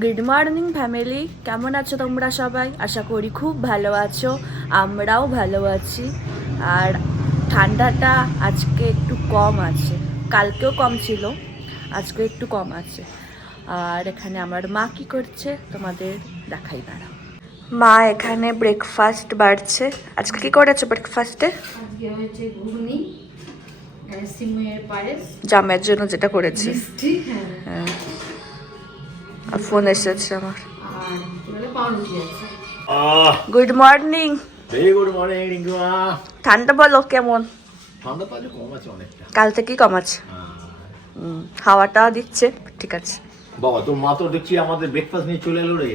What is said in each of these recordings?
Good morning family, কেমন আছো তোমরা সবাই? আশা করি খুব ভালো আছো, আমরাও ভালো আছি। আর ঠান্ডাটা আজকে একটু কম আছে, কালকেও কম ছিল, আজকে একটু কম আছে। আর এখানে আমার মা কি করছে তোমাদের দেখাই দাঁড়া। মা এখানে ব্রেকফাস্ট বাড়ছে। আজকে কি করেছো ব্রেকফাস্টে? আজকে হয়েছে ঘুগনি, সিমের পায়েস, জামের জন্য যেটা করেছি। মিষ্টি, হ্যাঁ, আর ফোন এসেছে আমার। আর কি বলে পাউরুটি আছে। Good morning. Very good morning রিঙ্কুমা। ঠান্ডা বলো কেমন? ঠান্ডা তো আজ কম আছে অনেকটা। কাল থেকেই কম আছে। হাওয়াটা দিচ্ছে, ঠিক আছে। বাবা তোর মা তো দেখছি আমাদের ব্রেকফাস্ট নিয়ে চলে এলো রে।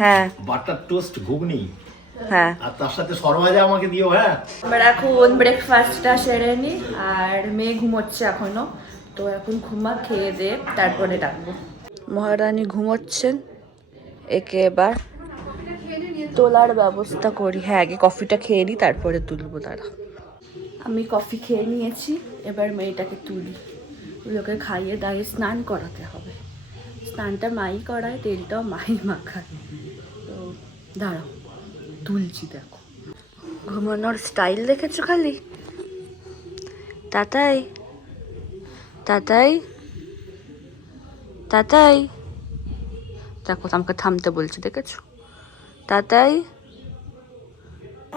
হ্যাঁ বাটার টোস্ট ঘুগনি, হ্যাঁ, আর তার সাথে সরভাজা আমাকে দিও। হ্যাঁ, আমরা এখন ব্রেকফাস্টটা সেরে নিই। আর মেয়ে ঘুমোচ্ছে এখনো, তো এখন ঘুমা, খেয়ে দিয়ে তারপরে ডাকবো। মহারানী ঘুমোচ্ছেন, একে এবার তোলার ব্যবস্থা করি। হ্যাঁ, আগে কফিটা খেয়ে নিই, তারপরে তুলবো। তারা আমি কফি খেয়ে নিয়েছি, এবার মেয়েটাকে তুলি। ওগুলোকে খাইয়ে দাইয়ে স্নান করাতে হবে। স্নানটা মাই করায়, তেলটাও মাই মাখায়। তো দাঁড়াও, তুলছি। দেখো ঘুমানোর স্টাইল দেখেছো খালি? তাতাই তাতাই তাতাই, দেখো আমাকে থামতে বলছে, দেখেছো? তাতাই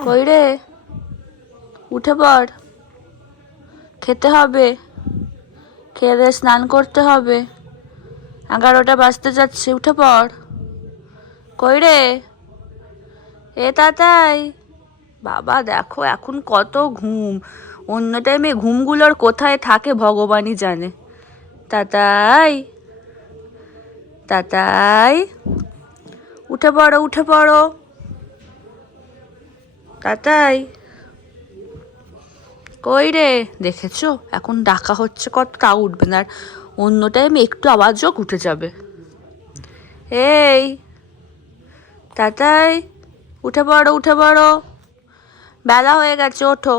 কই রে, উঠে পড়, খেতে হবে, খেয়ে দিয়ে স্নান করতে হবে, 11টা বাজতে যাচ্ছে, উঠে পড়। কই রে এ তাতাই, বাবা দেখো এখন কত ঘুম। অন্য টাইমে ঘুমগুলোর কোথায় থাকে ভগবানই জানে। তাতাই তাতাই, উঠে পড়ো, উঠে পড়ো। তাতাই কই রে, দেখেছো এখন ডাকা হচ্ছে কত, তাও উঠবে না। আর অন্য টাইমে একটু আওয়াজ হোক উঠে যাবে। এই তাতাই, উঠে পড়ো, উঠে পড়ো, বেলা হয়ে গেছে, ওঠো।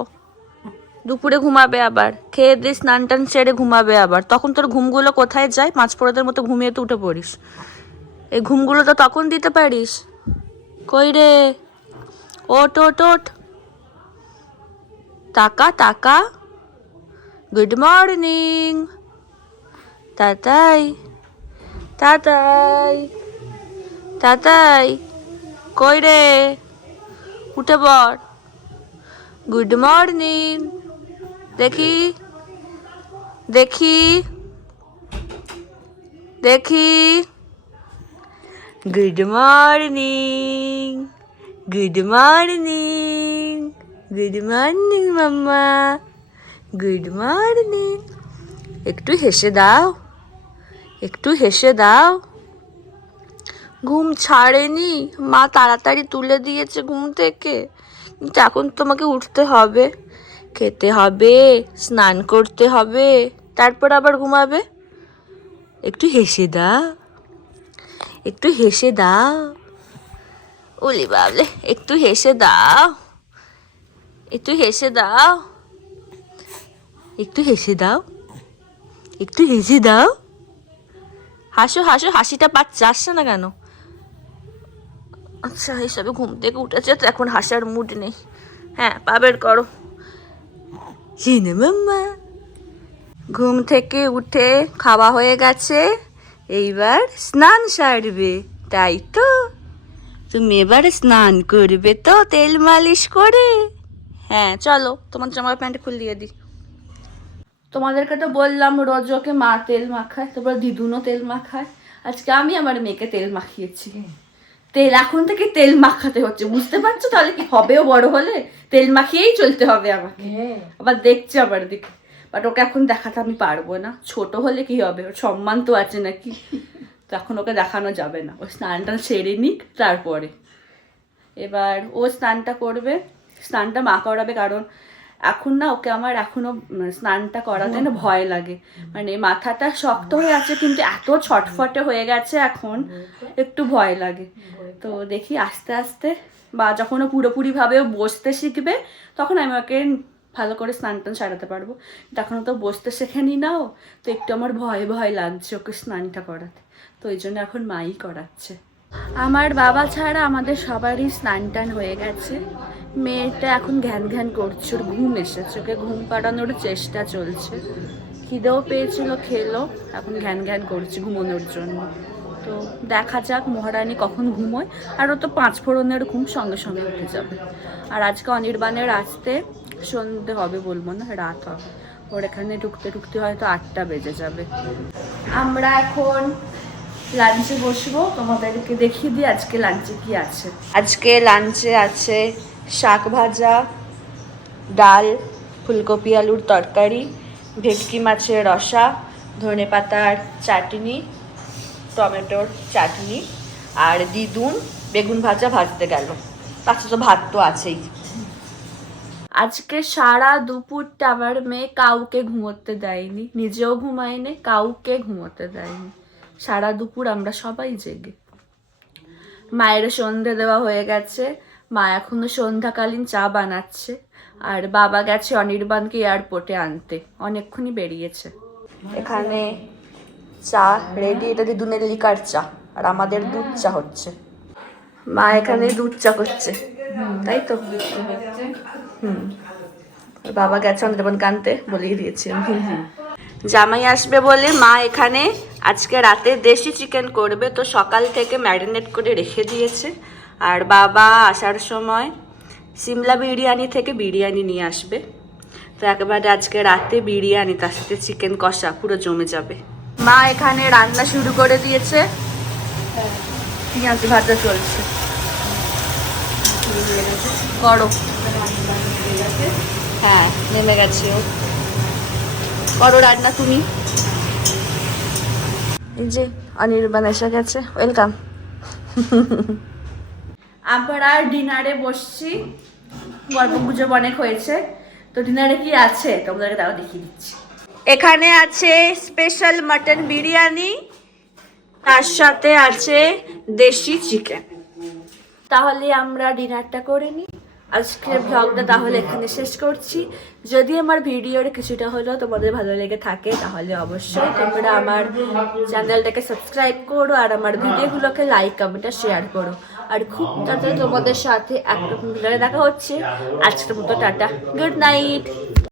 দুপুরে ঘুমাবে আবার, খেয়ে দিয়ে স্নান টান সেরে ঘুমাবে আবার। তখন তোর ঘুমগুলো কোথায় যায়? পাঁচপোড়াদের মতো ঘুমিয়ে তো উঠে পড়িস। এই ঘুমগুলো তো তখন দিতে পারিস। কই রে, ওঠ ওঠ ওঠ, তাকা তাকা। গুড মর্নিং তাতাই, তাতাই তাতাই, কই রে, উঠে পড়। গুড মর্নিং, দেখি দেখি দেখি। Good morning, good morning, good morning মাম্মা, গুড মর্নিং। একটু হেসে দাও, একটু হেসে দাও। ঘুম ছাড়েনি, মা তাড়াতাড়ি তুলে দিয়েছে ঘুম থেকে, কিন্তু এখন তোমাকে উঠতে হবে, খেতে হবে, স্নান করতে হবে, তারপর আবার ঘুমাবে। একটু হেসে দাও, একটু হেসে দাও। ওলি বাবলে, একটু হেসে দাও, একটু হেসে দাও, একটু হেসে দাও, একটু হেসে দাও। হাসো হাসো, হাসিটা পাচ্ছে, আসছে না কেন? আচ্ছা, হিসাবে ঘুম থেকে উঠেছে তো এখন হাসার মুড নেই। হ্যাঁ, পা বের করো। জিনে মাম্মা ঘুম থেকে উঠে খাওয়া হয়ে গেছে, এইবার স্নান সারবে, তাই তো? তুমি এবার স্নান করবে তো তেল মালিশ করে? হ্যাঁ চলো, তোমার জামা প্যান্ট খুলিয়ে দিই। তোমাদেরকে তো বললাম রোজ ওকে মা তেল মাখায়, তারপর দিদুনও তেল মাখায়। আজকে আমি আমার মেয়েকে তেল মাখিয়েছি। তেল এখন থেকে তেল মাখাতে হচ্ছে, বুঝতে পারছো? তাহলে কি হবেও, বড় হলে তেল মাখিয়েই চলতে হবে আমাকে। আবার দেখছে আবার দিকে, বাট ওকে এখন দেখাতে আমি পারবো না। ছোট হলে কি হবে, ওর সম্মান তো আছে নাকি, তখন ওকে দেখানো যাবে না। ও স্নানটা সেরে নিক, তারপরে এবার ও স্নানটা করবে। স্নানটা মা করাবে, কারণ এখন না ওকে আমার এখনো স্নানটা করাতে না ভয় লাগে। মানে মাথাটা শক্ত হয়ে আছে, কিন্তু এত ছটফটে হয়ে গেছে এখন, একটু ভয় লাগে। তো দেখি আস্তে আস্তে, বা যখন ও পুরোপুরিভাবে বসতে শিখবে, তখন আমি ওকে ভালো করে স্নান টান সারাতে পারবো। তখন তো বসতে শেখেনি নাও, তো একটু আমার ভয় ভয় লাগছে ওকে স্নানটা করাতে। তো ওই জন্য এখন মাই করাচ্ছে। আমার বাবা ছাড়া আমাদের সবারই স্নান টান হয়ে গেছে। মেয়েটা এখন ঘ্যান ঘ্যান করছে, ওর ঘুম এসেছে, ওকে ঘুম পাড়ানোর চেষ্টা চলছে। খিদেও পেয়েছিল, খেলো, এখন ঘ্যান ঘ্যান করছে ঘুমানোর জন্য। তো দেখা যাক মহারানী কখন ঘুমোয়। আর ও তো 5 ফোড়নের ঘুম, সঙ্গে সঙ্গে উঠে যাবে। আর আজকে অনির্বাণের আসতে সন্ধে হবে, বলবো না, রাত হবে। ওর এখানে ঢুকতে ঢুকতে হয়তো 8টা বেজে যাবে। আমরা এখন লাঞ্চে বসবো, তোমাদেরকে দেখিয়ে দিই আজকে লাঞ্চে কি আছে। আজকে লাঞ্চে আছে শাক ভাজা, ডাল, ফুলকপি আলুর তরকারি, ভেটকি মাছের রসা, ধনেপাতার চাটনি, টমেটোর চাটনি, আর দিদুন বেগুন ভাজা ভাজতে গেল। তাছাড়া তো ভাত তো আছেই। আজকে সারা দুপুরটা আমার মেয়ে কাউকে ঘুমোতে দেয়নি, নিজেও ঘুমায়নি, কাউকে ঘুমোতে দেয়নি। সারা দুপুর আমরা সবাই জেগে। মায়ের সন্ধে দেওয়া হয়ে গেছে, মা এখনো সন্ধ্যাকালীন চা বানাচ্ছে। আর বাবা গেছে অনির্বাণকে এয়ারপোর্টে আনতে, অনেকক্ষণই বেরিয়েছে। এখানে চা রেডি, এটা দিদুনের লিকার চা, আর আমাদের দুধ চা হচ্ছে। মা এখানে দুধ চা করছে, তাই তো? বাবা গেছে অনির্বাণকে আনতে, বলেই দিয়েছি আমি। জামাই আসবে বলে মা এখানে আজকে রাতে দেশি চিকেন করবে, তো সকাল থেকে ম্যারিনেট করে রেখে দিয়েছে। আর বাবা আসার সময় সিমলা বিরিয়ানি থেকে বিরিয়ানি নিয়ে আসবে। তো একেবারে আজকে রাতে বিরিয়ানি, তার সাথে চিকেন কষা, পুরো জমে যাবে। মা এখানে রান্না শুরু করে দিয়েছে, পেঁয়াজ ভাজা চলছে। করো। হ্যাঁ, নেমে গেছে ও। করো রান্না তুমি। এই যে অনির্বাণ এসে গেছে, ওয়েলকাম। আমরা ডিনারে বসছি, গল্প গুজব অনেক হয়েছে। তো ডিনারে কি আছে তোমাদেরকে তাও দেখিয়ে দিচ্ছি। এখানে আছে স্পেশাল মাটন বিরিয়ানি, তার সাথে আছে দেশি চিকেন। তাহলে আমরা ডিনারটা করে নিই। আজকের ব্লগটা তাহলে এখানে শেষ করছি। যদি আমার ভিডিওর কিছুটা হলেও তোমাদের ভালো লেগে থাকে তাহলে অবশ্যই তোমরা আমার চ্যানেলটাকে সাবস্ক্রাইব করো, আর আমার ভিডিওগুলোকে লাইক কমেন্ট আর শেয়ার করো। আর খুব তাড়াতাড়ি তোমাদের সাথে একটা ভিডিওতে দেখা হচ্ছে। আজকের মতো টাটা, গুড নাইট।